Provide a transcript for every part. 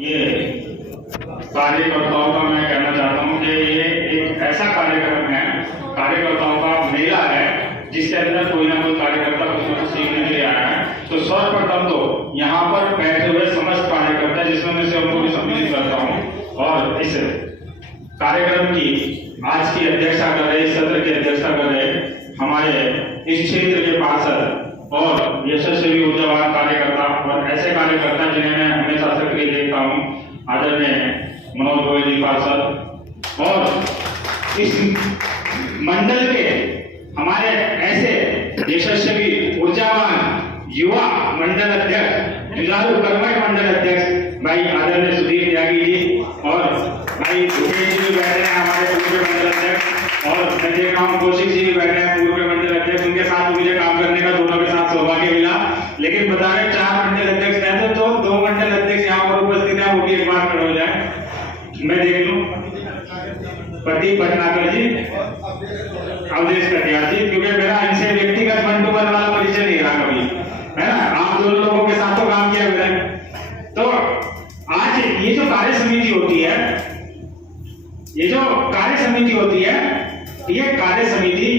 ये कार्यकर्ताओं का मैं कहना चाहता हूँ कि ये एक ऐसा कार्यक्रम है, कार्यकर्ताओं का मेला है जिसके अंदर कोई ना कोई कार्यकर्ता कुछ ना कुछ सीखने के लिए आया है। तो सर्वप्रथम तो यहाँ पर बैठे हुए समस्त कार्यकर्ता जिसमें मैं से उनको भी सम्मिलित करता हूँ और इस कार्यक्रम की आज की अध्यक्षता कर रहे, इस सत्र की अध्यक्षता कर रहे हमारे इस क्षेत्र के पार्षद और यशस्वी ऊर्जावान कार्यकर्ता और ऐसे कार्यकर्ता जिन्हें मैं हमेशा सक्रिय देखता हूँ, आदरणीय मनोज गोयल जी पार्षद और इस मंडल के हमारे ऐसे यशस्वी ऊर्जावान युवा मंडल अध्यक्ष, जुझारू कर्मठ मंडल अध्यक्ष भाई आदरणीय सुधीर त्यागी जी और भाई भूपेश जी भी बैठे हैं, हमारे पूर्व मंडल अध्यक्ष, और मैं देख रहा हूँ कौशिक जी भी बैठे हैं, पूर्व मंडल अध्यक्ष। उनके साथ मुझे काम करने का दोनों के साथ सौभाग्य मिला। लेकिन बता रहे 4 मंडल अध्यक्ष हैं तो 2 मंडल अध्यक्ष यहाँ पर उपस्थित हैं, वो भी एक बार खड़े हो जाए, मैं देख लूँ। प्रदीप भटनागर जी, अवधेश कटियार जी, क्योंकि मेरा इनसे व्यक्तिगत वन टू वन वाला परिचय नहीं रहा कभी, है ना। आप दोनों लोगों के साथ तो काम किया मैंने। तो आज ये जो कार्य समिति होती है, ये जो कार्य समिति होती है, ये कार्य समिति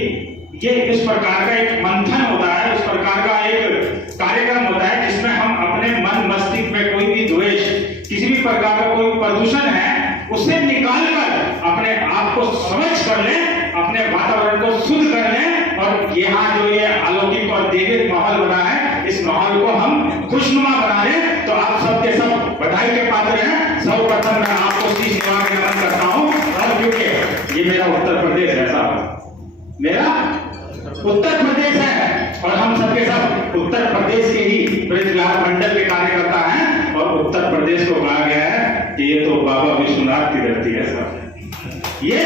ये इस प्रकार का एक मंथन होता है, इस प्रकार का एक कार्यक्रम होता है जिसमें हम अपने मन मस्तिष्क में कोई भी द्वेष, किसी भी प्रकार का कोई प्रदूषण है उसे निकाल कर अपने आप को स्वच्छ कर लें, अपने वातावरण को शुद्ध कर लें और यहाँ जो ये अलौकिक और दैविक माहौल बना है, इस माहौल को हम खुशनुमा बना लें। तो आप सबके सब बधाई के पात्र हैं। सर्वप्रथम मैं आपको शीश निभा के नमन करता हूँ, और क्योंकि ये मेरा उत्तर प्रदेश है, साहब मेरा उत्तर प्रदेश है और हम सबके सब उत्तर प्रदेश के ही ब्रजविहार मंडल के कार्यकर्ता हैं। और उत्तर प्रदेश को कहा गया है कि ये तो बाबा विश्वनाथ की धरती है साहब, ये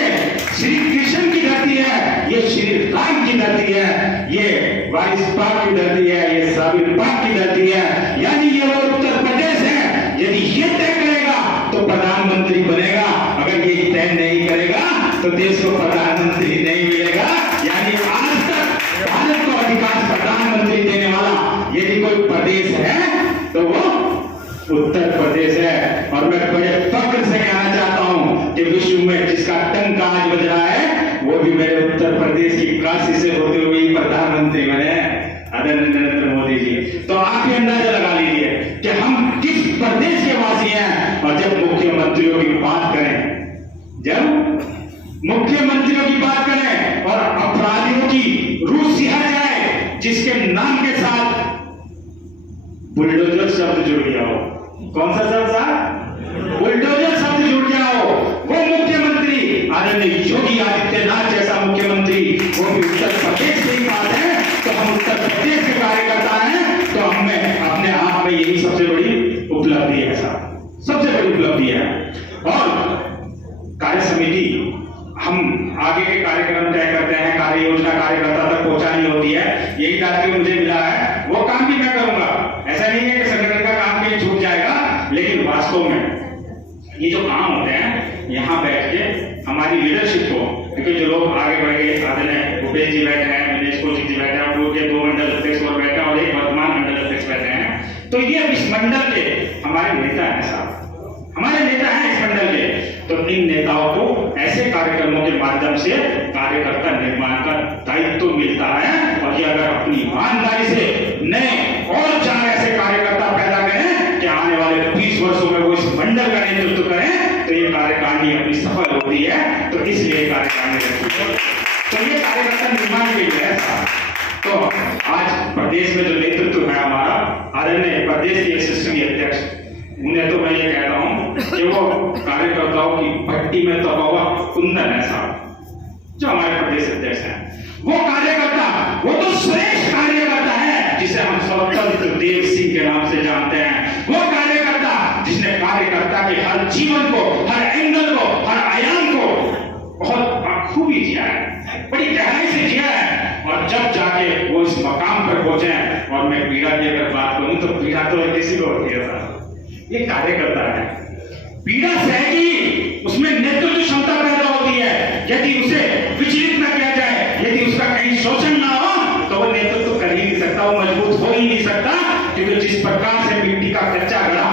श्री कृष्ण की धरती है, ये श्री राम की धरती है, ये वारिस पाक की धरती है, ये साबिर पाक की धरती है, यानी ये वो उत्तर प्रदेश है। यदि ये तय करेगा तो प्रधानमंत्री बनेगा, अगर ये तय नहीं करेगा तो देश को प्रधानमंत्री नहीं मिलेगा। यानी आज तक भारत को अधिकांश प्रधानमंत्री देने वाला यदि कोई प्रदेश है तो वो उत्तर प्रदेश है। और मैं बड़े फक्र से कहना चाहता हूं कि विश्व में जिसका टंका आज बज रहा है वो भी मेरे उत्तर प्रदेश की काशी से होते हुए प्रधानमंत्री बने, आदरणीय नरेंद्र मोदी जी। तो आप ये अंदाजा लगा लीजिए कि हम किस प्रदेश के वासी हैं। और जब मुख्यमंत्रियों की बात करें, जब मुख्यमंत्रियों की बात करें और अपराधियों की रूह सिहा जाए जिसके नाम के साथ बुलडोजर शब्द जुड़ गया हो, कौन सा शब्द साहब? बुलडोजर शब्द जुड़ गया हो, वो मुख्यमंत्री आदरणीय योगी आदित्यनाथ जैसा मुख्यमंत्री, वो भी उत्तर प्रदेश से ही बात है। तो हम उत्तर प्रदेश के कार्यकर्ता हैं, तो हमें अपने आप में यही सबसे बड़ी उपलब्धि है साहब, सबसे बड़ी उपलब्धि है। और कार्य समिति हम आगे के कार्यक्रम तय करते हैं, कार्य योजना कार्यकर्ता तक पहुंचानी होती है, यही कार्य मुझे मिला है, वो काम भी मैं करूंगा। ऐसा नहीं है कि संगठन का काम कहीं छूट जाएगा, लेकिन वास्तव में ये जो काम होते हैं यहाँ बैठ के हमारी लीडरशिप को, क्योंकि जो लोग आगे बढ़ गए, आदरणीय भूपेश जी बैठे हैं, विनेश कौशिक जी बैठे हैं, पूर्व के 2 मंडल अध्यक्ष और बैठे हैं और एक वर्तमान मंडल अध्यक्ष बैठे हैं। तो ये इस मंडल के हमारे नेता हैं साहब, हमारे नेता हैं इस मंडल के। तो इन नेताओं को ऐसे कार्यक्रमों के माध्यम से कार्यकर्ता निर्माण का दायित्व मिलता है। और ये अगर अपनी ईमानदारी से नए और 4 ऐसे कार्यकर्ता पैदा करें कि आने वाले 20 वर्षों में वो इस मंडल का नेतृत्व करें, तो ये कार्यकारिणी अपनी सफल होती है। तो इसलिए कार्यकारिणी, तो ये कार्यकर्ता निर्माण के लिए है। तो आज प्रदेश में जो नेतृत्व है हमारा, आदरणीय प्रदेश के यशस्वी अध्यक्ष, उन्हें तो मैं ये कहता हूं कि वो कार्यकर्ताओं की भट्टी में तपा हुआ कुंदन है साहब, जो हमारे प्रदेश अध्यक्ष हैं। वो कार्यकर्ता, वो तो श्रेष्ठ कार्यकर्ता है जिसे हम स्वतंत्र देव सिंह के नाम से जानते हैं। वो कार्यकर्ता जिसने कार्यकर्ता के हर जीवन को, हर एंगल को, हर आयाम को बहुत बखूबी जिया है, बड़ी गहराई से जिया है। और जब जाके वो इस मकाम पर पहुंचे, और मैं पीड़ा की अगर बात करूं तो पीड़ा तो किसी को होती है साहब, ये कार्यकर्ता है। पीड़ा सहगी, उसमें नेतृत्व क्षमता पैदा होती है। यदि उसे विचलित न किया जाए, यदि उसका कहीं शोषण ना हो, तो वो नेतृत्व कर ही नहीं सकता, वो मजबूत हो ही नहीं सकता। क्योंकि जिस प्रकार से मिट्टी का कच्चा घड़ा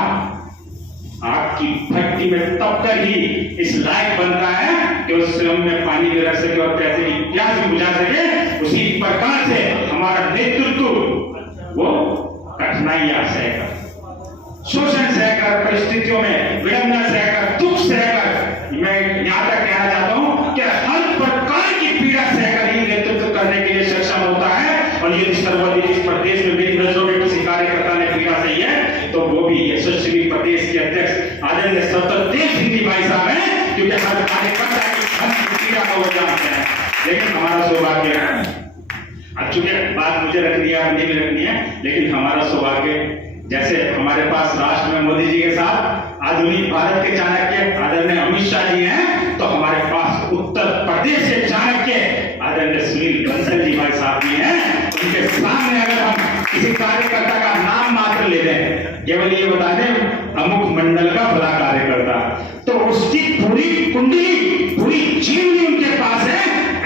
आग की भट्टी में तब तक ही इस लायक बनता है कि उस श्रम में पानी भी रख सके और पैसे की प्यास भी बुझा सके। उसी प्रकार से हमारा नेतृत्व वो कठिनाइयां सहकर, शोषण सहकर, परिस्थितियों में विडंबना सहकर, दुख सहकर, मैं यहां तक कहना चाहता हूं कि हर प्रकार की पीड़ा सहकर ही नेतृत्व करने के लिए सक्षम होता है। और यदि सर्वाधिक इस प्रदेश में मेरी नजरों में किसी कार्यकर्ता ने पीड़ा सही है तो वो भी यशस्वी प्रदेश के अध्यक्ष आदरणीय सत्यदेव सिंह जी भाई साहब हैं, क्योंकि हर कार्यकर्ता की पीड़ा को वो जानते हैं। लेकिन हमारा सौभाग्य है, अब चूंकि बात मुझे रखनी है, मुझे भी रखनी है, लेकिन हमारा सौभाग्य जैसे हमारे पास राष्ट्र में मोदी जी के साथ आधुनिक भारत के चाणक्य आदरणीय अमित शाह जी हैं, तो हमारे पास उत्तर प्रदेश के चाणक्य आदरणीय सुनील बंसल जी भाई साहब भी हैं। उनके सामने अगर हम किसी कार्यकर्ता का नाम मात्र ले लें, केवल ये बता दें अमुक मंडल का बड़ा कार्यकर्ता, तो उसकी पूरी कुंडली, पूरी जीवनी उनके पास है।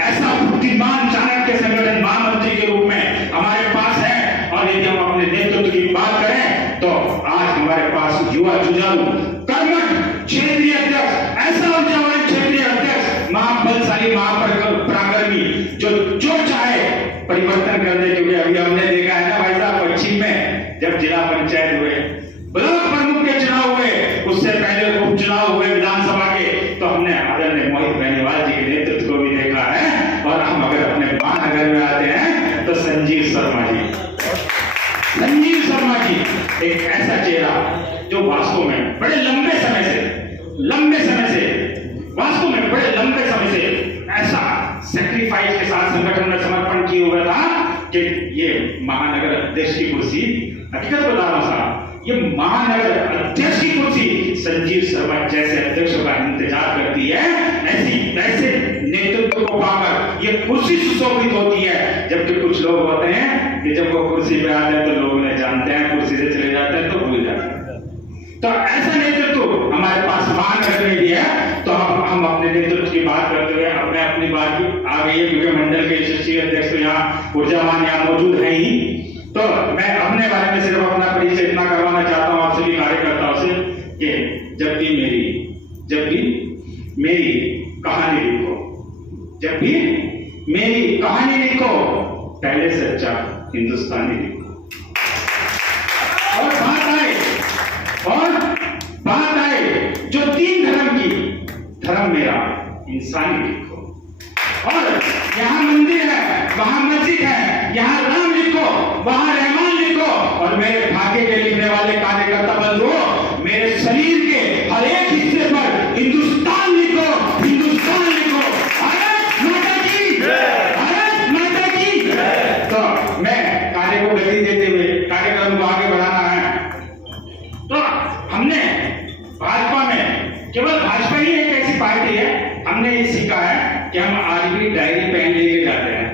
ऐसा बुद्धिमान चाणक्य संगठन महामंत्री के रूप में हमारे पास है। और यदि हम अपने नेतृत्व की बात करें तो आज हमारे पास युवा जुझारू कर्मठ क्षेत्रीय अध्यक्ष, ऐसा ऊर्जावान क्षेत्रीय अध्यक्ष, महाबलशाली महापराक्रमी, जो चाहे परिवर्तन कर दे। क्योंकि अभी हमने देखा है ना भाई साहब, पश्चिम में जब जिला पंचायत हुए, ब्लॉक प्रमुख के चुनाव हुए, उससे पहले उपचुनाव हुए विधानसभा के, तो हमने आदरणीय मोहित बेनीवाल जी के नेतृत्व को भी देखा है। और हम अगर अपने महानगर में आते हैं तो संजीव शर्मा जी एक ऐसा चेहरा जो वास्तव में बड़े लंबे समय से ऐसा सेक्रीफाइस के साथ संगठन में समर्पण किए हुआ था कि ये महानगर अध्यक्ष की कुर्सी, हकीकत बता रहा हूं साहब, ये महानगर अध्यक्ष की कुर्सी संजीव शर्मा जैसे अध्यक्षों का इंतजार करती है। ऐसे नेतृत्व को पाकर ये कुर्सी सुशोभित होती है। जबकि कुछ लोग होते हैं कि जब वो कुर्सी पे आते हैं तो लोग उन्हें जानते हैं, कुर्सी से चले जाते हैं तो भूल जाते हैं। तो ऐसा नेतृत्व हमारे पास महानगर में भी है। तो हम अपने नेतृत्व की बात करते हुए अपनी बात आ गई है, क्योंकि मंडल के यशस्वी अध्यक्ष तो यहाँ ऊर्जावान यहाँ मौजूद है ही। तो मैं अपने बारे में सिर्फ अपना परिचय इतना करवाना चाहता हूँ आप सभी कार्यकर्ताओं से कि जब भी मेरी कहानी लिखो, जब भी मेरी कहानी लिखो, पहले सच्चा हिंदुस्तानी लिखो। और बात आए जो तीन धर्म की, धर्म मेरा इंसानी लिखो। और यहाँ मंदिर है, वहां मस्जिद है, यहाँ राम लिखो, वहां रहमान लिखो। और मेरे भाग्य के लिखने वाले कार्यकर्ता बंधुओं, मेरे शरीर के हर एक हिस्से पर हिंदुस्तान लिखो, हिंदुस्तान लिखो। भारत माता की जय, भारत माता की जय। तो मैं कार्य को गति देते हुए कार्यक्रम को आगे बढ़ाना है। तो हमने भाजपा में, केवल भाजपा ही एक ऐसी पार्टी है, हमने ये सीखा है कि हम आज भी डायरी पेन लेके जाते हैं।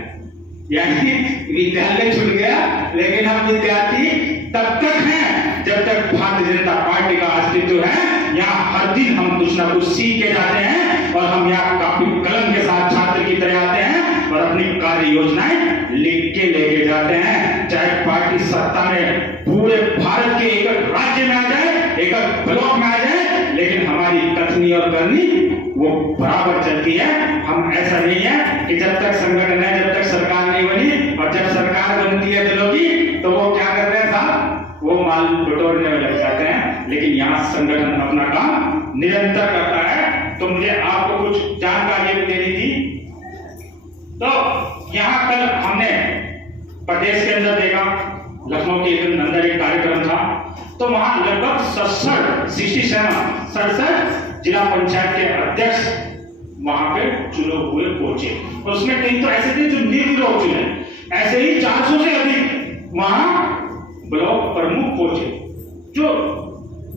यानी विद्यालय छूट गया, लेकिन हम विद्यार्थी तब तक हैं जब तक भारतीय जनता पार्टी का अस्तित्व है। यहाँ हर दिन हम कुछ ना कुछ सीख के जाते हैं और हम यहाँ काफी कलम के साथ छात्र की तरह आते हैं और अपनी कार्य योजनाएं लिख के लेके जाते हैं। चाहे पार्टी सत्ता में पूरे भारत के एक राज्य में आ जाए, एक ब्लॉक में आ जाए, लेकिन हमारी कथनी और करनी वो बराबर चलती है। हम ऐसा नहीं है कि जब तक संगठन है, जब तक सरकार नहीं बनी, और जब सरकार बनती है दिलों की, तो वो क्या करते हैं साहब, वो माल बटोरने में लग जाते हैं। लेकिन यहाँ संगठन अपना काम निरंतर करता है। तो मुझे आपको कुछ जानकारी भी देनी थी। तो यहाँ कल हमने प्रदेश के अंदर देखा, लखनऊ के अंदर एक कार्यक्रम था, तो वहां लगभग 67 जिला पंचायत के अध्यक्ष वहां पे चुने हुए पहुंचे। और उसमें कई तो ऐसे थे जो निर्विरोध चुने, ऐसे ही 400 से अधिक वहां ब्लॉक प्रमुख पहुंचे जो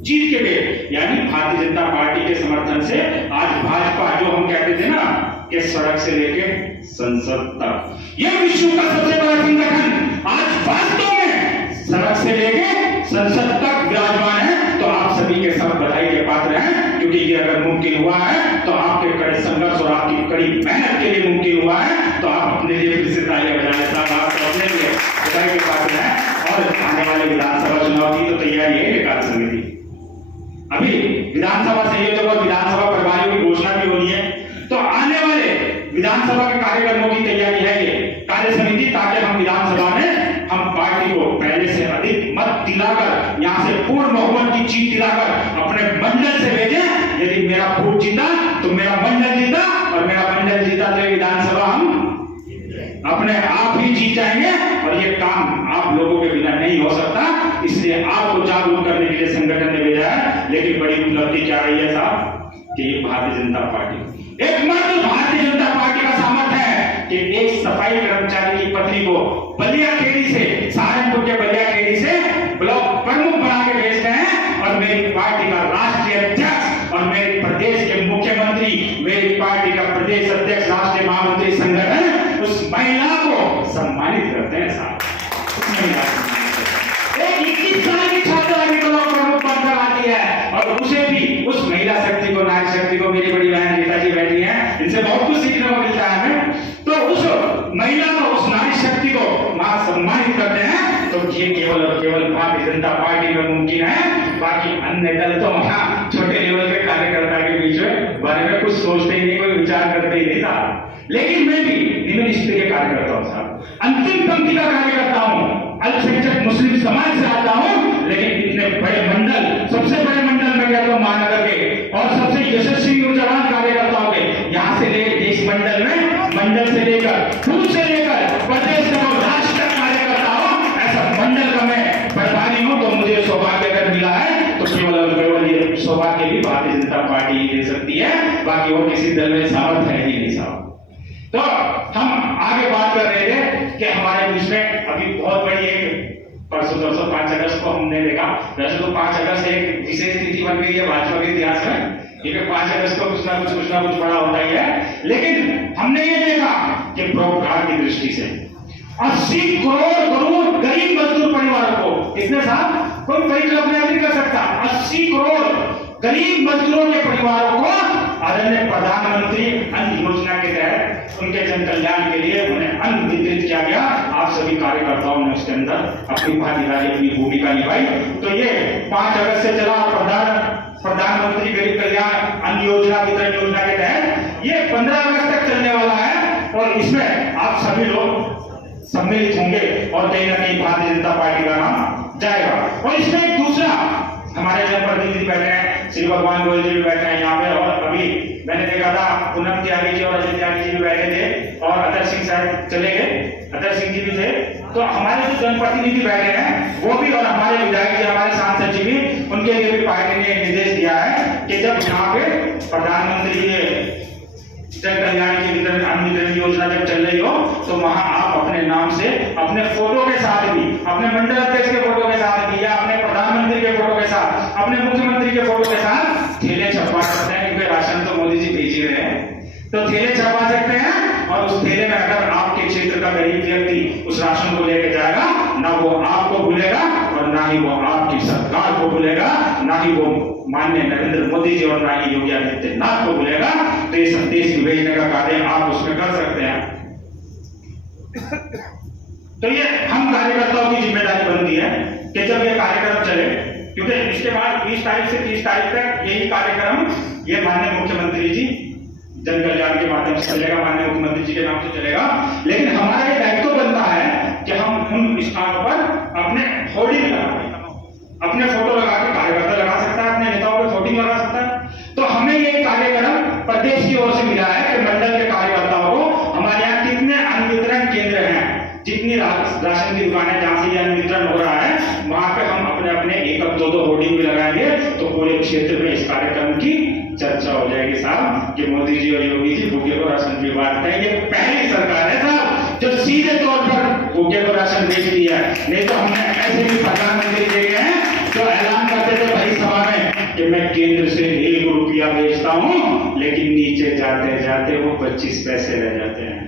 जीत के गए। यानी भारतीय जनता पार्टी के समर्थन से आज भाजपा, जो हम कहते थे ना कि सड़क से लेके संसद तक, यह विश्व का सबसे बड़ा संगठन आज वास्तव में सड़क से लेके संसद तक विराजमान है। तो आप सभी के सब बधाई के पात्र हैं, क्योंकि ये अगर मुमकिन हुआ है तो आपके कड़े संघर्ष और आपकी कड़ी मेहनत के लिए मुमकिन हुआ है। तो आप अपने लिए फिर से तालियां बजाएं साहब, आप अपने लिए बधाई के पात्र हैं। और आने वाले विधानसभा चुनाव की तो तैयारी है कार्य समिति। अभी विधानसभा संयोजक और विधानसभा प्रभारियों की घोषणा भी होनी है। तो आने वाले विधानसभा के कार्यक्रमों की तैयारी है ये कार्य समिति, ताकि हम विधानसभा में हम पार्टी को पहले से अधिक मत दिलाकर, यहाँ से पूर्ण बहुमत की जीत दिलाकर अपने मंडल से भेजें। यदि मेरा बूथ जीता तो मेरा मंडल जीता, और मेरा मंडल जीता तो विधानसभा हम अपने आप ही जीत जाएंगे। और ये काम आप लोगों के बिना नहीं हो सकता, इसलिए आपको जागरूक करने के लिए संगठन ने भेजा है। लेकिन बड़ी उपलब्धि क्या रही है साहब, कि ये भारतीय जनता पार्टी एकमात्र भारतीय जनता पार्टी का सामर्थ्य है कि एक सफाई कर्मचारी की पत्नी को बलियाखेड़ी से, सहारनपुर के बलियाखेड़ी से ब्लॉक प्रमुख बना के भेजते हैं। और मेरी पार्टी का राष्ट्रीय अध्यक्ष और मेरे प्रदेश के मुख्यमंत्री, मेरी पार्टी का प्रदेश अध्यक्ष, राष्ट्रीय महामंत्री संगठन उस महिला को सम्मानित करते हैं साहब। एक 21 साल की छात्रावादी को प्रमुख बनकर आती है, और उसे भी उस महिला शक्ति को, नारी शक्ति को, मेरी बड़ी बहन नेताजी बैठी है, इनसे बहुत कुछ सीखने को मिलता है हमें। तो उस महिला को, उस नारी शक्ति को वहां सम्मानित करते हैं। तो ये केवल और केवल भारतीय जनता पार्टी में मुमकिन है। बाकी अन्य दल तो वहां छोटे लेवल के कार्यकर्ता के बीच में बारे में कुछ सोचते ही नहीं, कोई विचार करते ही नहीं साहब। लेकिन मैं भी निम्न स्थिति के कार्यकर्ता हूं साहब, अंतिम पंक्ति का कार्यकर्ता हूं, अल्पसंख्यक मुस्लिम समाज से आता हूं। लेकिन इतने बड़े मंडल, सबसे बड़े मंडल में कहता हूं महानगर के, और सबसे यशस्वी ऊर्जावान कार्यकर्ताओं के, यहाँ से लेकर इस मंडल में, मंडल से लेकर बूथ से लेकर प्रदेश तक और राष्ट्र तक कार्यकर्ता हूं, ऐसा मंडल का मैं प्रभारी हूं। तो मुझे सौभाग्य अगर मिला है तो केवल ये सौभाग्य भी भारतीय जनता पार्टी ही दे सकती है, बाकी और किसी दल में सामर्थ्य है ही नहीं साहब। तो हम आगे बात कर रहे थे कि हमारे बीच में अभी बहुत बड़ी एक परसों 5 अगस्त को हमने देखा। वैसे तो 5 अगस्त एक विशेष तिथि बन गई है भाजपा के इतिहास में, क्योंकि 5 अगस्त को कुछ ना कुछ बड़ा होता ही है। लेकिन हमने ये देखा कि परोपकार की दृष्टि से 80 करोड़ गरीब मजदूर परिवारों को, कितने साहब, कोई बड़ी कल्पना नहीं कर सकता, 80 करोड़ गरीब मजदूरों के परिवारों को आदरणीय प्रधानमंत्री अन्न योजना के तहत उनके जन कल्याण के लिए उन्हें अन्न वितरित किया गया। आप सभी कार्यकर्ताओं ने उसके अंदर अपनी भागीदारी, अपनी भूमिका निभाई। तो ये 5 अगस्त से चला प्रधानमंत्री गरीब कल्याण अन्न योजना वितरण योजना के तहत ये 15 अगस्त तक चलने वाला है। और इसमें आप सभी लोग सम्मिलित होंगे और कहीं ना कहीं भारतीय जनता पार्टी का नाम जाएगा। और इसमें एक दूसरा हमारे जनप्रतिनिधि बैठे हैं, श्री भगवान गोयल जी भी बैठे हैं यहाँ पे, और अभी मैंने देखा था पूनम त्यागी जी और अजय त्यागी जी भी बैठे थे, और अतर सिंह शायद चले गए, अतर सिंह जी भी थे। तो हमारे जो जनप्रतिनिधि बैठे हैं वो भी, और हमारे विधायक जी, हमारे सांसद जी भी, उनके लिए भी पार्टी ने निर्देश दिया है कि जब यहाँ पे प्रधानमंत्री जन कल्याण की वितरण अन्न वितरण योजना जब चल रही हो, तो वहां आप अपने नाम से, अपने फोटो के साथ भी, अपने मंडल अध्यक्ष के फोटो के साथ भी, या अपने प्रधानमंत्री के फोटो के साथ, अपने मुख्यमंत्री के फोटो के साथ थैले छपवा सकते हैं। क्योंकि राशन तो मोदी जी भेज ही रहे हैं, तो थैले छपवा सकते हैं। और उस थैले में अगर आपके क्षेत्र का गरीब व्यक्ति उस राशन को लेकर जाएगा, ना वो आपको भूलेगा और ना ही वो आपकी सरकार को भूलेगा, ना ही वो माननीय नरेंद्र मोदी जी और ना ही योगी आदित्यनाथ को भूलेगा। तो ये संदेश भेजने का कार्य आप उसमें कर सकते हैं। तो ये हम कार्यकर्ताओं की जिम्मेदारी बनती है कि जब ये कार्यक्रम चले, क्योंकि इसके बाद 20 तारीख से 30 तारीख तक यही कार्यक्रम ये माननीय मुख्यमंत्री जी जन कल्याण के माध्यम से चलेगा, माननीय मुख्यमंत्री जी के नाम से चलेगा। लेकिन हमारा ये दायित्व बनता है कि हम उन स्थानों पर अपने होर्डिंग लगाएं, अपने फोटो लगा के, कार्यकर्ता लगा सकता है, अपने नेताओं पर होर्डिंग लगा सकता है। तो हमें ये कार्यक्रम प्रदेश की ओर से मिला है कि मंडल के कार्यकर्ताओं को हमारे यहाँ कितने अन्न वितरण केंद्र हैं, जितनी राशन की दुकानें जहां से अन्न वितरण हो रहा है, वहां पे हम अपने अपने 1-2 होर्डिंग भी लगाएंगे। तो पूरे क्षेत्र में इस कार्यक्रम की चर्चा हो जाएगी साहब कि मोदी जी और योगी जी भूखे को राशन भी बांटते हैं। ये पहली सरकार है साहब जो सीधे तौर पर भूखे को राशन बेचती है। नहीं तो हमने ऐसे भी प्रधानमंत्री देखे हैं जो ऐलान करते थे भाई सभा में कि मैं केंद्र से 1 रुपया बेचता हूं, लेकिन नीचे जाते जाते वो 25 पैसे रह जाते हैं।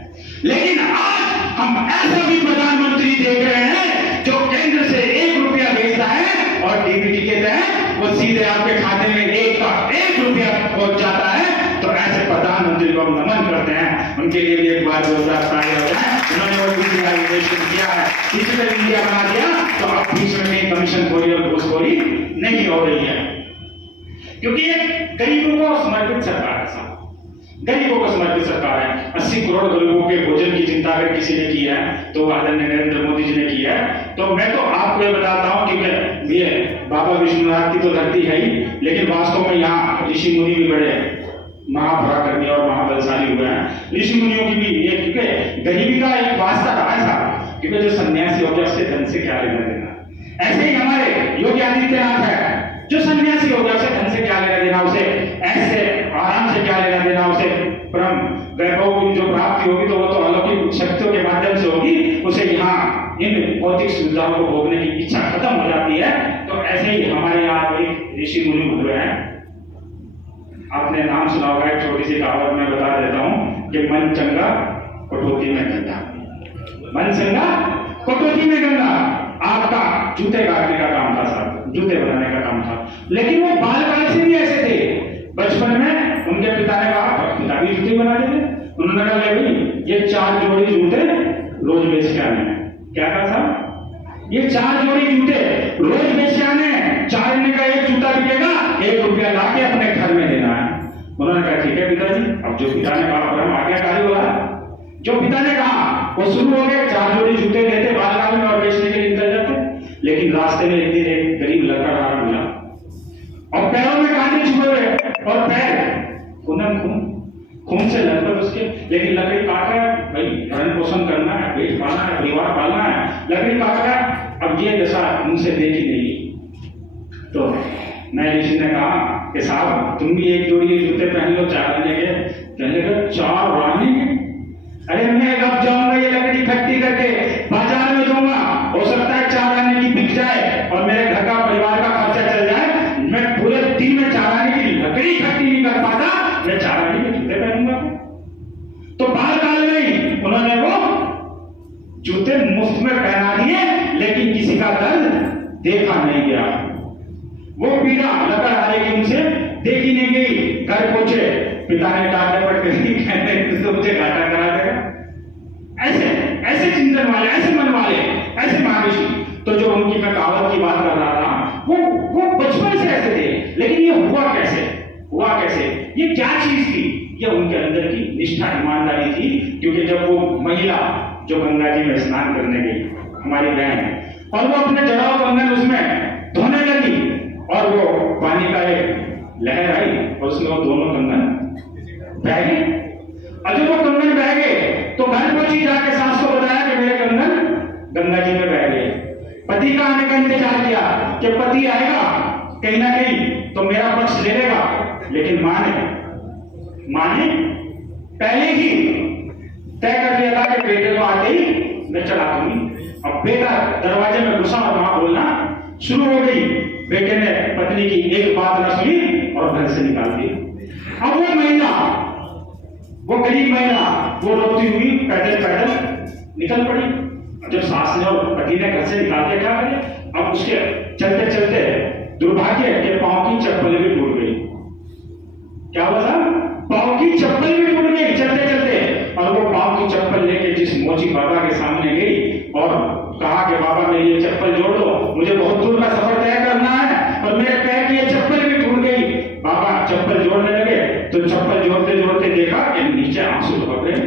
लेकिन आज हम ऐसा भी प्रधानमंत्री देख रहे हैं जो केंद्र से 1 रुपया बेचता है और डीबीटी के तहत वो सीधे आपके खाते में 1 रुपया पहुंच जाता है। तो ऐसे प्रधानमंत्री को हम नमन करते हैं, उनके लिए भी एक बार जोरदार ताली हो जाए। उन्होंने वो डिजिटलाइजेशन किया है, डिजिटल इंडिया बना दिया, तो अब बीच में कहीं कमीशन खोरी और घूसखोरी नहीं हो रही है। क्योंकि ये गरीबों को समर्पित सरकार है साहब, गरीबों को समर्पित सरकार है। 80 करोड़ गरीबों के भोजन की चिंता अगर किसी ने की है तो आदरणीय नरेंद्र मोदी जी ने की है। तो मैं तो आपको ये बताता हूँ कि ये बाबा विश्वनाथ की तो धरती है ही, लेकिन वास्तव में यहाँ ऋषि मुनि भी बड़े महापराक्रमी और महाबलशाली हुए हैं। ऋषि मुनियों की भी ये, क्योंकि गरीबी का एक वास्ता रहा है साहब, क्योंकि जो सन्यासी हो गया उससे धन से क्या लेना देना। ऐसे ही हमारे योगी आदित्यनाथ है, जो सन्यासी हो गया उसे धन से क्या लेना देना, उसे ऐसे आराम से क्या लेना देना, उसे परम वैभव की जो प्राप्ति होगी तो वो तो अलौकिक शक्तियों के माध्यम से होगी, उसे यहाँ इन भौतिक सुविधाओं को भोगने की इच्छा खत्म हो जाती है। तो ऐसे ही हमारे यहाँ एक ऋषि मुनि हुए हैं, आपने नाम सुना होगा, एक छोटी सी कहावत मैं बता देता हूँ कि मन चंगा कटौती में गंगा, मन चंगा कटौती में गंगा। आपका जूते काटने का काम था साहब, जूते बनाने का काम था, लेकिन वो बालकाल से भी ऐसे थे। बचपन में उनके पिता ने कहा, पिता भी जूते बना देते, उन्होंने कहा भाई ये 4 जोड़ी जूते रोज बेच के आने हैं। क्या कहा साहब, ये 4 जोड़ी जूते रोज बेच के आने हैं, 4 आने का एक जूता बिकेगा, 1 रुपया ला के अपने घर में देना है। उन्होंने कहा ठीक है पिताजी। अब जो पिता ने कहा हम आज्ञाकारी हो रहा, जो पिता ने कहा वो शुरू हो गए, 4 जोड़ी जूते लेते बालकाल में और बेचने के लिए निकल जाते। लेकिन रास्ते में एक दिन एक गरीब लड़का रहा मिला और पैरों में कांटे छुपे हुए और पैर खून से लथपथ उसके, लेकिन लकड़ी काट रहा है, भाई भरण पोषण करना है, पेट पालना है, परिवार पालना है, लकड़ी काट रहा है। अब ये दशा उनसे देखी नहीं। तो मैं ऋषि ने कहा कि साहब तुम भी एक जोड़ी जूते पहन लो 4 आने के। कहने लगा 4 आने के, अरे मैं अब जाऊंगा ये लकड़ी इकट्ठी करके बाजार में दूंगा, हो सकता है 4 आने की बिक जाए और मेरे घर का परिवार का खर्चा चल जाए। मैं पूरे दिन में 4 आने की लकड़ी इकट्ठी नहीं कर पाता, मैं 4 आने के जूते पहनूंगा। तो बालकाल में ही उन्होंने वो जूते मुफ्त में पहना दिए, लेकिन किसी का दर्द देखा नहीं गया। वो पीड़ा लकड़ आने की उनसे देखी नहीं गई। घर पहुंचे, पिता ने डांटे पर कहने तो मुझे घाटा करा देगा। ऐसे ऐसे चिंतन वाले, ऐसे मन वाले, ऐसे महर्षि। तो जो उनकी मैं कहावत की बात कर रहा था, वो बचपन से ऐसे थे, लेकिन ये हुआ कैसे, ये क्या चीज थी? ये उनके अंदर की निष्ठा, ईमानदारी थी। क्योंकि जब वो महिला जो गंगा जी में स्नान करने गई, हमारी बहन, और वो अपने जड़ाओ कंगन उसमें धोने लगी और वो पानी का एक लहर आई और उसमें वो दोनों कंगन बह गए। और जब वो कंगन बह गए तो घर पहुंची, जाके सास को बताया कि मेरे कंगन गंगा जी में बह गए। पति का आने का इंतजार किया कि पति आएगा कहीं ना कहीं तो मेरा पक्ष ले लेगा, लेकिन मां ने पहले ही तय कर लिया था कि बेटे को आते ही मैं चला दूंगी। अब बेटा दरवाजे में घुसा और वहां बोलना शुरू हो गई। बेटे ने पत्नी की एक बात न सुनी और घर से निकाल दी। अब वो महिला, वो गरीब महिला, वो रोती हुई पैदल निकल पड़ी। जब सास ने और पति ने घर से निकाल दिया, क्या करे? अब उसके चलते चलते दुर्भाग्य के पांव की चप्पल भी टूट गई। क्या हुआ साहब? पांव की चप्पल भी टूट गई चलते चलते। और वो पांव की चप्पल लेके जिस मोची बाबा के सामने गई और कहा कि बाबा मेरी ये चप्पल जोड़ दो, मुझे बहुत दूर का सफर तय करना है और मेरे पैर की ये चप्पल भी टूट गई। बाबा चप्पल जोड़ने लगे तो चप्पल जोड़ते जोड़ते देखा कि नीचे आंसू टपक रहे।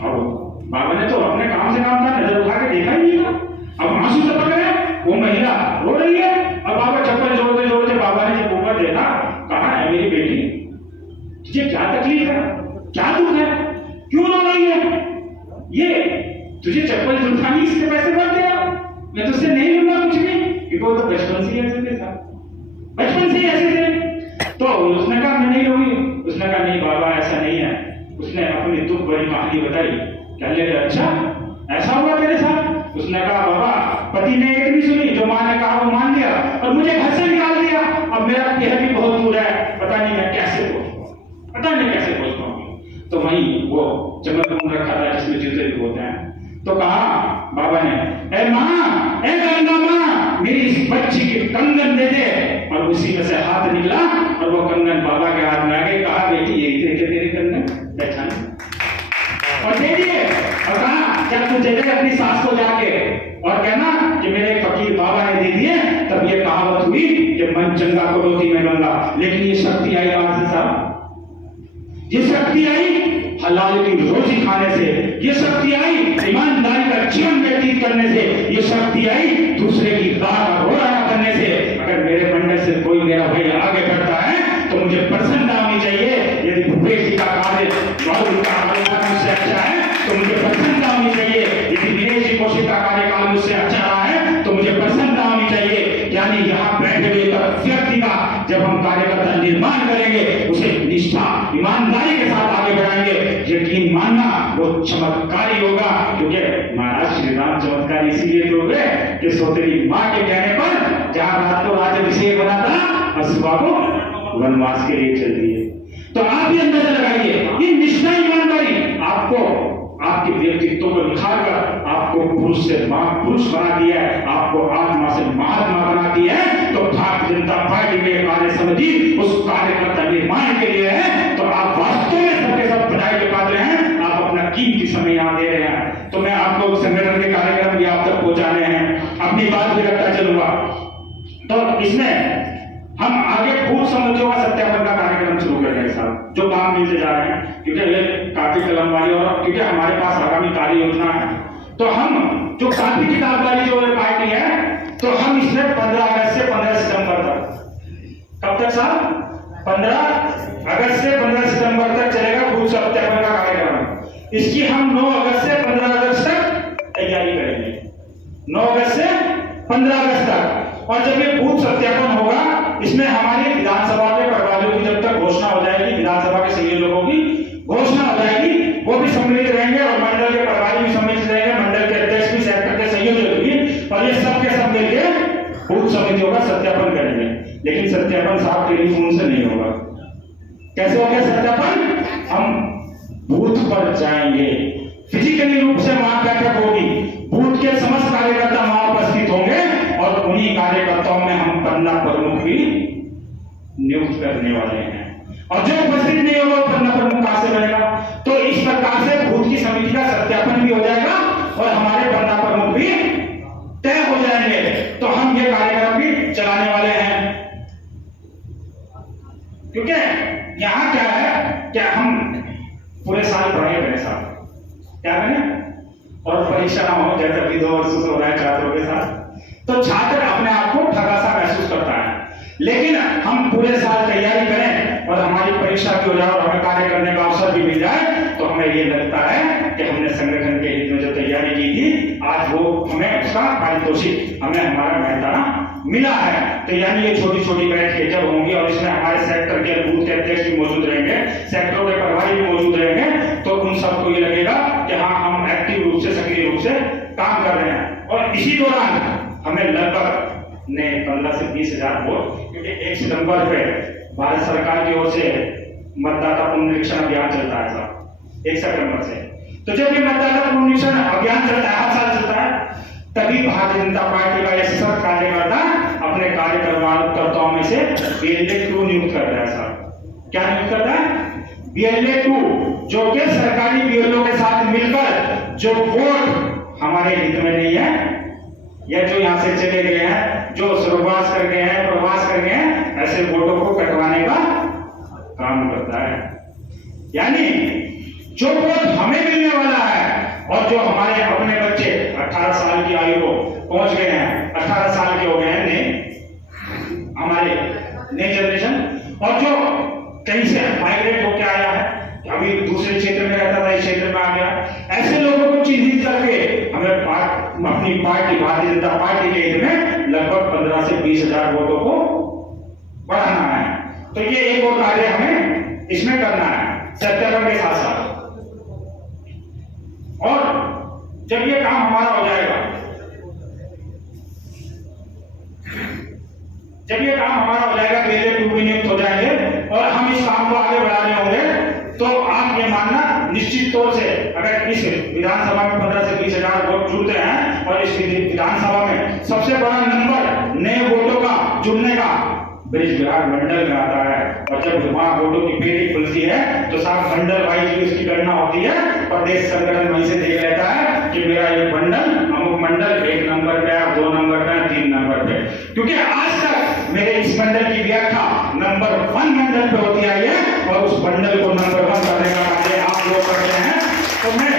और बाबा ने तो अपने काम से काम था, नजर उठा के देखा ही नहीं था। अब आंसू टपक रहे, वो महिला रो रही है। अब बाबा चप्पल जोड़ते जोड़ते बाबा ने जब ऊपर देखा, कहा है मेरी बेटी, तुझे क्या तकलीफ है, क्या दुख है, क्यों रो रही है? ये तुझे चप्पल जुटानी इसके पैसे मत देना, मैं तुझसे नहीं लूंगा कुछ भी, क्योंकि वो तो बचपन से ऐसे थे साहब, बचपन से ऐसे थे। तो उसने कहा मैं नहीं लूंगी। उसने कहा नहीं बाबा ऐसा नहीं है। उसने अपनी दुख भरी कहानी बताई। कहने लगे अच्छा ऐसा हुआ तेरे साथ? उसने कहा बाबा पति ने एक नहीं सुनी, जो मां ने कहा वो मान लिया और मुझे घर से निकाल दिया। अब मेरा घर भी बहुत दूर है, पता नहीं मैं कैसे पहुंच पाऊंगी। तो वहीं वो चमन रखा था जिसमें जूते भी होते हैं। तो कहा बाबा ने, ए मां, ए गंगा मां, मेरी इस बच्ची की कंगन दे दे। और उसी में से हाथ निकला और वो कंगन बाबा के हाथ में आ गई। कहा बेटी यही देखे तेरे कंगन, पहचान और दे दिए। और कहा क्या तू दे दे अपनी सास को जाके और कहना कि मेरे फकीर बाबा ने दे दिए। तब ये कहावत हुई कि मन मन चंगा करोती में गंगा। लेकिन ये शक्ति आई कहां से साहब? ये शक्ति आई हलाल की रोजी खाने से, ये शक्ति आई ईमानदारी का जीवन व्यतीत करने से, ये शक्ति आई दूसरे की राह का घोड़ा करने से। अगर मेरे मंडल से कोई मेरा भाई आगे बढ़ता है तो मुझे प्रसन्नता होनी चाहिए। यदि भूपेश जी का कार्य मुझसे अच्छा है तो मुझे प्रसन्नता होनी चाहिए। यदि दिनेश जी कौशिक का कार्यकाल मुझसे अच्छा रहा है तो मुझे प्रसन्नता होनी चाहिए। यानी यहाँ बैठे हुए व्यक्ति का जब हम कार्यकर्ता निर्माण करेंगे उसे निष्ठा ईमानदारी के साथ आगे बढ़ाएंगे, यकीन मानना वो चमत्कारी होगा। क्योंकि महाराज श्री राम चमत्कार इसीलिए तो हुए कि सौतेली माँ के कहने पर जहां रात को राज्याभिषेक बना था और सुबह को वनवास के लिए चल दिए। तो आप भी अंदाजा लगाइए ये निष्ठा ईमानदारी आपको आपके व्यक्तित्व को निखार कर आपको पुरुष से महापुरुष बना दिया है, आपको आत्मा से महात्मा बना दिया है। तो भारतीय जनता पार्टी में कार्य समिति उस कार्यकर्ता निर्माण के लिए है। तो आप वास्तव में सबके सब बधाई के पात्र हैं, आप अपना कीमती समय यहाँ दे रहे हैं। तो मैं आपको संगठन के कार्यक्रम भी आप तक पहुंचाने हैं, अपनी बात भी रखता चलूंगा। तो इसमें हम आगे भूत समझों का सत्यापन का कार्यक्रम शुरू कर रहे हैं साहब, जो काम मिलते जा रहे हैं। क्योंकि ये काफी कलम वाली और क्योंकि हमारे पास आगामी कार्य योजना है, तो हम जो काफी किताब वाली जो पार्टी है, तो हम इसमें 15 अगस्त से 15 सितंबर तक, कब तक साहब? 15 अगस्त से 15 सितंबर तक चलेगा भूत सत्यापन का कार्यक्रम। इसकी हम 9 अगस्त से 15 अगस्त तक तैयारी करेंगे, 9 अगस्त से 15 अगस्त तक। और जब ये बूथ सत्यापन होगा, इसमें हमारी विधानसभा के प्रभारियों की जब तक घोषणा हो जाएगी, विधानसभा के सभी लोगों की घोषणा हो जाएगी, वो भी सम्मिलित रहेंगे और मंडल के प्रभारी भी सम्मिलित रहेंगे, मंडल के अध्यक्ष भी, सेक्टर के संयोजक भी, और ये सब के सब मिलकर बूथ समितियों का सत्यापन करेंगे। लेकिन सत्यापन साहब टेलीफोन से नहीं होगा। कैसे होगा सत्यापन? हम बूथ पर जाएंगे, फिजिकली रूप से वहां बैठक होगी, बूथ के समस्त कार्यकर्ता वहां उपस्थित होंगे और उन्हीं कार्यकर्ताओं में हम पन्ना प्रमुख भी नियुक्त करने वाले हैं। और जो उपस्थित नहीं होगा पन्ना प्रमुख कहां से बनेगा? तो इस प्रकार से बूथ की समिति का सत्यापन भी हो जाएगा और हमारे पन्ना प्रमुख भी तय हो जाएंगे। तो हम ये कार्यक्रम भी चलाने वाले हैं। क्योंकि यहां क्या है, क्या हम पूरे साल पढ़ाई करें साहब, क्या करें? और परीक्षा ना हो जैसे अभी 2 वर्षों से हो रहा है छात्रों के साथ, तो छात्र अपने आप को ठगा सा महसूस करता है। लेकिन हम पूरे साल तैयारी करें और हमारी परीक्षा भी हो जाए और हमें कार्य करने का अवसर भी मिल जाए, तो हमें ये लगता है कि हमने संगठन के हित में जो तैयारी की थी, आज वो हमें उसका पारितोषिक, हमें हमारा महताना मिला है। तो यानी ये छोटी छोटी बैठकें जब होंगी और इसमें हमारे सेक्टर के बूथ के अध्यक्ष भी मौजूद रहेंगे, सेक्टरों के प्रभारी भी मौजूद रहेंगे, तो उन सबको ये लगेगा कि हाँ हम एक्टिव रूप से, सक्रिय रूप से काम कर रहे हैं। और इसी दौरान हमें लगभग 15 से 20 हजार वोट, क्योंकि 1 सितंबर पे भारत सरकार की ओर से मतदाता पुनरीक्षण अभियान चलता है साहब, 1 सितंबर से। तो जब ये मतदाता पुनरीक्षण अभियान चलता है, हर साल चलता है, तभी भारतीय जनता पार्टी का ये सब कार्यकर्ता अपने कार्यकर्ताओं में से BLA 2 नियुक्त करता है साहब। क्या नियुक्त करता है? BLA 2, जो कि सरकारी BLO के साथ मिलकर जो वोट हमारे हित में नहीं है, या जो यहाँ से चले गए हैं, जो स्वर्गवास कर गए हैं, प्रवास कर गए हैं, ऐसे वोटों को कटवाने का काम करता है। यानी जो वोट हमें मिलने वाला है और जो हमारे अपने बच्चे 18 साल की आयु को पहुंच गए हैं, 18 साल के हो गए हैं हमारे नई जनरेशन, और जो कहीं से माइग्रेट होकर आया है, अभी दूसरे क्षेत्र में रहता था, इस क्षेत्र में आ गया, ऐसे लोगों को चिन्हित करके हमें अपनी पार्टी, भारतीय जनता पार्टी के हित में लगभग 15 से 20 हजार वोटों को बढ़ाना है। तो ये एक और कार्य हमें इसमें करना है सत्यापन के साथ साथ। और जब ये काम हमारा हो जाएगा, जब ये काम हमारा हो जाएगा, BLA 2 भी नियुक्त हो जाएंगे और हम इस काम को आगे बढ़ा रहे होंगे, तो आप ये मानना निश्चित तौर से, अगर इस विधानसभा में 15 से 20 हजार वोट जुड़ते हैं और इस विधानसभा में सबसे बड़ा नंबर नए वोटों का जुड़ने का ब्रिज बिहार मंडल में आता है, और जब वहां वोटों की पेटी खुलती है तो साहब मंडल वाइज भी उसकी गणना होती है। प्रदेश संगठन वहीं से देख लेता है कि मेरा ये मंडल, अमुक मंडल 1 नंबर पे है, 2 नंबर पे, 3 नंबर पे, क्योंकि आज तक मेरे इस मंडल की व्याख्या नंबर 1 मंडल पे होती आई है और उस मंडल को नंबर 1 करने का कार्य आप लोग करते हैं। तो मैं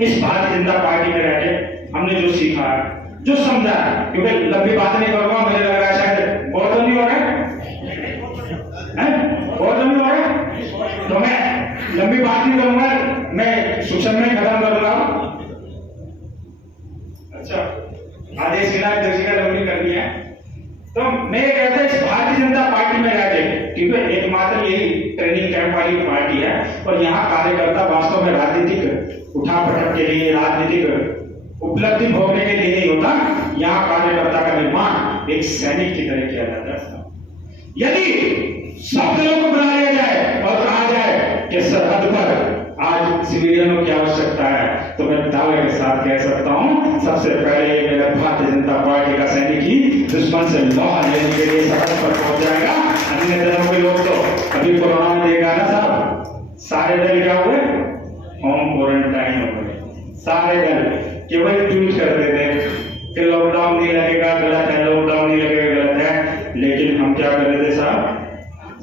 इस भारतीय जनता पार्टी में रह के हमने जो सीखा है, जो समझा है, क्योंकि लंबी बात नहीं करूंगा, मुझे लग रहा है शायद बहुत लंबी हो रहा है, बहुत लंबी हो रहा है, तो मैं लंबी बात नहीं करूंगा, मैं सूचन में खत्म करूंगा। अच्छा, आदेश मिला दर्शिका लंबी करनी है, तो मैं कहता इस भारतीय जनता पार्टी में रह के, क्योंकि एकमात्र यही ट्रेनिंग कैंप वाली पार्टी है और यहाँ कार्यकर्ता वास्तव में राजनीतिक उठापटक के लिए, राजनीतिक उपलब्धि भोगने के लिए नहीं होता। यहाँ कार्यकर्ता का निर्माण एक सैनिक की तरह किया जाता है। यदि सब लोगों को बुला लिया जाए और कहा जाए कि सरहद पर आज सिविलियनों की आवश्यकता है, तो मैं दावे के साथ कह सकता हूं सबसे पहले मेरा भारतीय जनता पार्टी का सैनिक ही दुश्मन से लोहा लेने के लिए सरहद पर पहुंच जाएगा। अन्य दलों के लोग तो अभी कोरोना में देखा ना साहब, सारे दल क्या हुए, होम क्वारंटाइन हो गए, सारे दल केवल ट्वीट करते थे कि लॉकडाउन नहीं लगेगा, गलत है, लॉकडाउन नहीं लगेगा, गलत है, लेकिन हम क्या कर रहे थे साहब,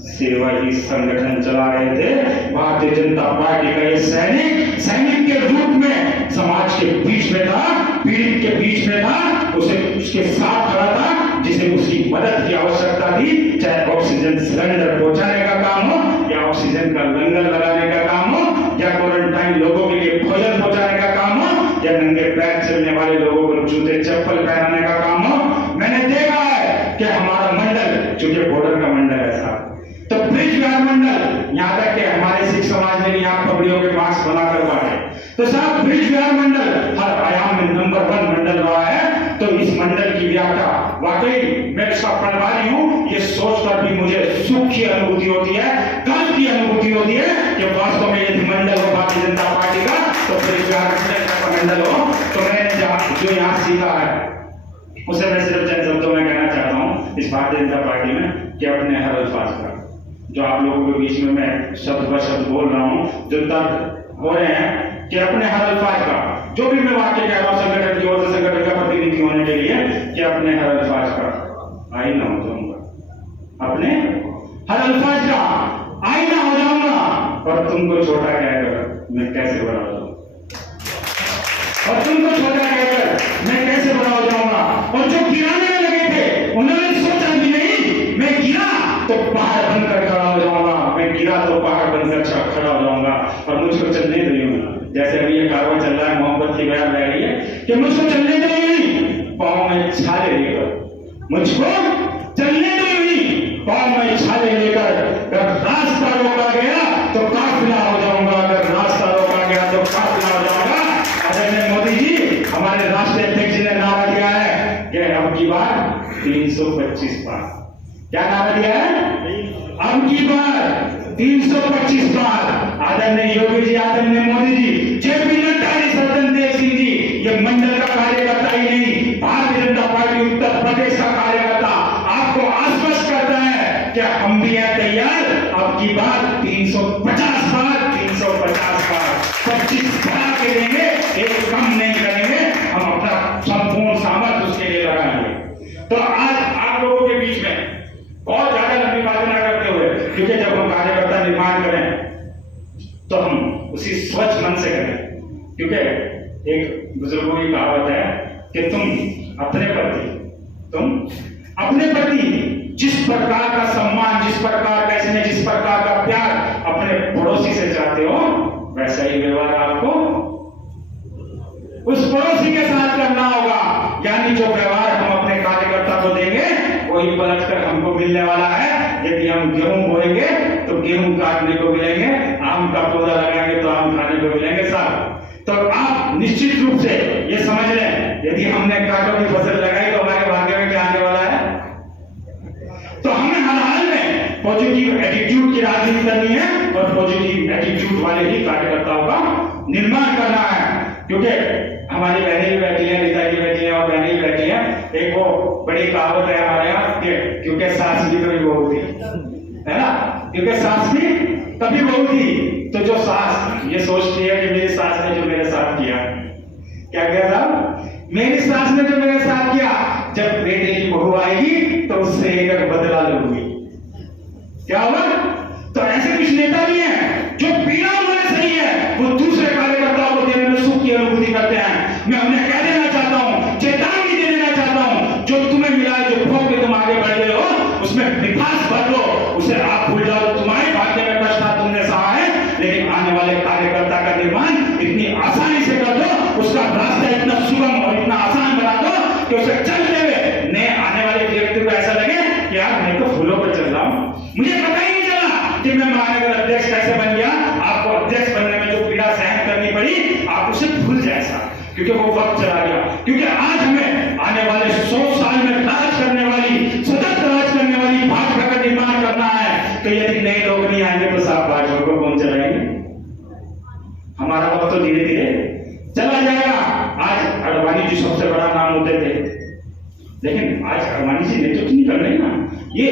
सेवा ही संगठन चला रहे थे। भारतीय जनता पार्टी का ये सैनिक के रूप में समाज के बीच में था, पीड़ित के बीच में था, उसे उसके साथ खड़ा था, जिसे उसकी मदद की आवश्यकता थी, चाहे ऑक्सीजन सिलेंडर पहुंचाने का काम हो या ऑक्सीजन का लंगर लगाने का काम हो या क्वारंटाइन लोगों के लिए भोजन पहुंचाने का काम हो या नंगे पैर चलने वाले लोगों को जूते चप्पल पहनाने का काम हो। मैंने देखा है कि हमारा मंडल, चूंकि बॉर्डर का मंडल है साहब, तो ब्रिज विहार मंडल, यहाँ तक कि हमारे सिख समाज ने यहाँ पगड़ियों के मास्क बना कर बांटे, तो साहब ब्रिज विहार मंडल हर आयाम में नंबर 1 मंडल रहा है। तो इस मंडल की व्याख्या वाकई मैं इसका प्रभारी हूँ, ये सोचकर भी मुझे सुख की अनुभूति होती है, गर्व की अनुभूति होती है कि वास्तव में यदि मंडल हो भारतीय जनता पार्टी का तो ब्रिज विहार मंडल हो। तो मैंने जो यहाँ सीखा है उसे मैं सिर्फ चंद शब्दों में कहना चाहता हूँ इस भारतीय जनता पार्टी में कि अपने हर अल्फाज का, जो आप लोगों के बीच में मैं शब्द ब शब्द बोल रहा हूँ, जो तर्क हो रहे हैं, कि अपने हर अल्फाज का, जो भी मैं वाक्य कह रहा हूँ संगठन की ओर से, संगठन का प्रतिनिधि होने के लिए, कि अपने हर अल्फाज का आईना हो जाऊंगा, अपने हर अल्फाज का आईना हो जाऊंगा और तुमको छोटा कहकर मैं कैसे बड़ा हो जाऊंगा, और तुमको छोटा कहकर मैं कैसे बड़ा हो जाऊंगा। और जो गिराने में लगे थे उन्होंने सोचा भी नहीं, मैं गिरा तो पहाड़ बनकर खड़ा हो जाऊंगा, मैं गिरा तो पहाड़ बनकर खड़ा हो जाऊंगा। और मुझको चलने दूंगा, जैसे अभी ये कारवां चल रहा है, मोहब्बत की बयान बह रही है कि मुझको चलने दो नहीं, पाँव में छाले लेकर, मुझको चलने दो नहीं, पाँव में छाले लेकर। अगर रास्ता रोका गया तो काफिला हो जाऊंगा, अगर रास्ता रोका गया तो काफिला हो जाऊंगा। आदरणीय मोदी जी, हमारे राष्ट्रीय अध्यक्ष जी ने नारा दिया है कि अब की बार 325 बार, क्या नारा दिया है, अब की बार 325 बार। आदरणीय योगी जी, आदरणीय मोदी जी, जेपी नड्डा जी, सत्यदेव सिंह जी, ये मंडल का कार्यकर्ता ही नहीं, भारतीय जनता पार्टी उत्तर प्रदेश का कार्यकर्ता आपको आश्वस्त करता है कि हम भी हैं तैयार, अब की बार 350 बार, 350 बार, 25 बार के देंगे, एक कम नहीं करेंगे, हम अपना संपूर्ण सामर्थ्य उसके लिए लगाएंगे। तो आज आप लोगों के बीच में बहुत ज्यादा लंबी बातें न करते हुए, क्योंकि जब हम कार्यकर्ता निर्माण करें तो हम उसी स्वच्छ मन से करें, क्योंकि एक बुजुर्गों की कहावत है कि तुम अपने प्रति जिस प्रकार का सम्मान, जिस प्रकार का स्नेह, जिस प्रकार का प्यार अपने पड़ोसी से चाहते हो, वैसा ही व्यवहार आपको उस पड़ोसी के साथ करना होगा। यानी जो व्यवहार हम अपने कार्यकर्ता को देंगे वही पलटकर हमको मिलने वाला है। यदि हम गेहूं बोएंगे तो गेहूं काटने को मिलेंगे, आम का पौधा लगाएंगे तो आम खाने को मिलेंगे साहब। तो आप निश्चित रूप से ये समझ लें, यदि हमने कांटों की फसल लगाई तो हमारे भाग्य में क्या आने वाला है। तो हमें हर हाल में पॉजिटिव एटीट्यूड की राजनीति करनी है और पॉजिटिव एटीट्यूड वाले ही कार्यकर्ताओं का निर्माण करना है। क्योंकि हमारी बहनें भी बैठी हैं, रीता जी बैठी हैं और बहनें भी बैठी हैं। एक वो बड़ी कहावत है हमारे यहाँ कि क्योंकि सास भी कभी बहू थी, है ना, क्योंकि सास भी कभी बहू थी। तो जो सास ये सोचती है कि मेरी सास ने जो मेरे साथ किया, क्या किया था, मेरी सास ने जो मेरे साथ किया, जब बेटे की बहू आएगी तो उससे एक बदला लूंगी। क्या होगा? तो ऐसे कुछ नेता भी हैं जो बिना मरे सही है, वो दूसरे कार्यकर्ताओं को देने में सुख की अनुभूति करते हैं। मैं उन्हें कह देना चाहता हूं, चेतावनी दे देना चाहता हूं, जो तुम्हें मिला है, जो भोग के तुम आगे बढ़ गए हो, उसमें मिठास भर लो, उसे आप भूल जाओ। तुम्हारे भाग्य में कष्ट था, तुमने सहा है, लेकिन आने वाले कार्यकर्ता का निर्माण इतनी आसानी से कर दो, उसका रास्ता इतना सुगम और इतना आसान बना दो कि उसे चलते हुए नए आने वाले व्यक्ति को ऐसा लगे कि यार मैं तो फूलों पर चल रहा हूं, मुझे पता ही नहीं चला कि मैं महानगर अध्यक्ष कैसे बन गया। आपको अध्यक्ष बनने में जो पीड़ा सहन करनी पड़ी, आप उसे भूल जाए साहब, क्योंकि वो वक्त चला गया। क्योंकि आज हमें आने वाले 100 साल में राज करने वाली, सतत राज करने वाली भाजपा का निर्माण करना है। तो यदि नए लोग नहीं आएंगे तो साहब भाजपा को कौन चलाएंगे? हमारा वक्त तो धीरे धीरे चला जाएगा। आज अडवाणी जी सबसे बड़ा नाम होते थे, लेकिन आज अडवाणी जी नेतृत्व नहीं कर रहे ना। ये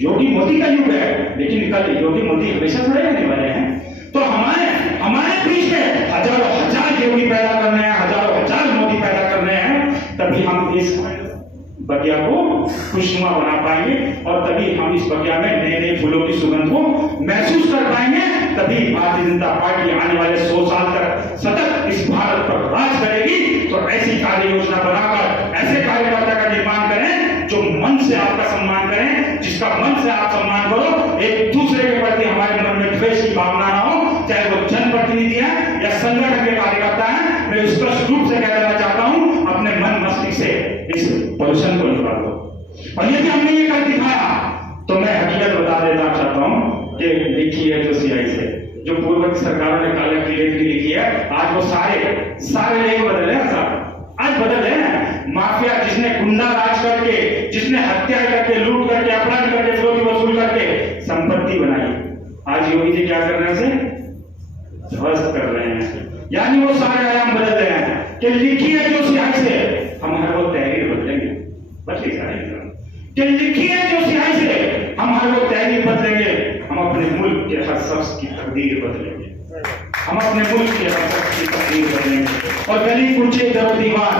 योगी मोदी का युग है, लेकिन कल योगी मोदी हमेशा थोड़े रहने वाले हैं। तो हमारे बीच में हजारों हजार योगी पैदा करने हैं, हजारों हजार मोदी पैदा करने हैं, तभी हम इस बगिया को खुशनुमा बना पाएंगे और तभी हम इस बगिया में नए नए फूलों की सुगंध को महसूस कर पाएंगे। तभी भारतीय जनता पार्टी आने वाले 100 साल तक सतत इस भारत पर राज करेगी। तो ऐसी कार्य योजना बनाकर ऐसे कार्यकर्ता का निर्माण करें जो मन से आपका सम्मान करें, जिसका मन से आप सम्मान करो। एक दूसरे के प्रति हमारे मन में द्वेष की भावना ना हो, चाहे वो जनप्रतिनिधि है या संगठन के कार्यकर्ता है। मैं स्पष्ट रूप से कह देना चाहता हूं, अपने मन मस्तिष्क से इस पोल्यूशन को निकाल दो। और यदि हमने ये कर दिखाया तो मैं हकीकत बता देना चाहता हूं कि लिखी है जो सीआई से, जो पूर्व की सरकारों ने काले किले की लिखी है, आज वो सारे लेख बदले हैं साहब। आज बदल है। माफिया जिसने गुंडा राज करके, जिसने हत्या करके, लूट करके, अपराध करके, फिरौती वसूल करके संपत्ति बनाई, आज योगी जी क्या कर रहे हैं? ध्वस्त कर रहे हैं। यानी वो सारे आयाम बदल रहे हैं कि लिखी है जो सियाही से हम हर वो तहरीर बदलेंगे। बदली सारी कि लिखी है जो सियाही से हम हर वो तहरीर बदलेंगे। हम अपने मुल्क के हर शख्स की तकदीर बदलेंगे। हम अपने मुल्क के हर शख्स की तकदीर बदलेंगे। और गली कूचे दरो दीवार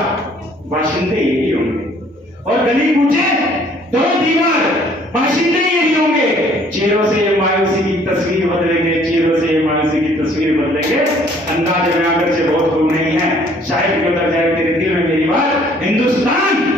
बाशिंदे यही होंगे। और गली कूचे दरो दीवार बाशिंदे यही होंगे। चेहरों से ये मायूसी की तस्वीर बदलेंगे, चेहरों से ये मायूसी की तस्वीर बदलेंगे। अंदाज में आकर से बहुत खूब नहीं है, शायद उतर जाए तेरे दिल में मेरी बात। हिंदुस्तान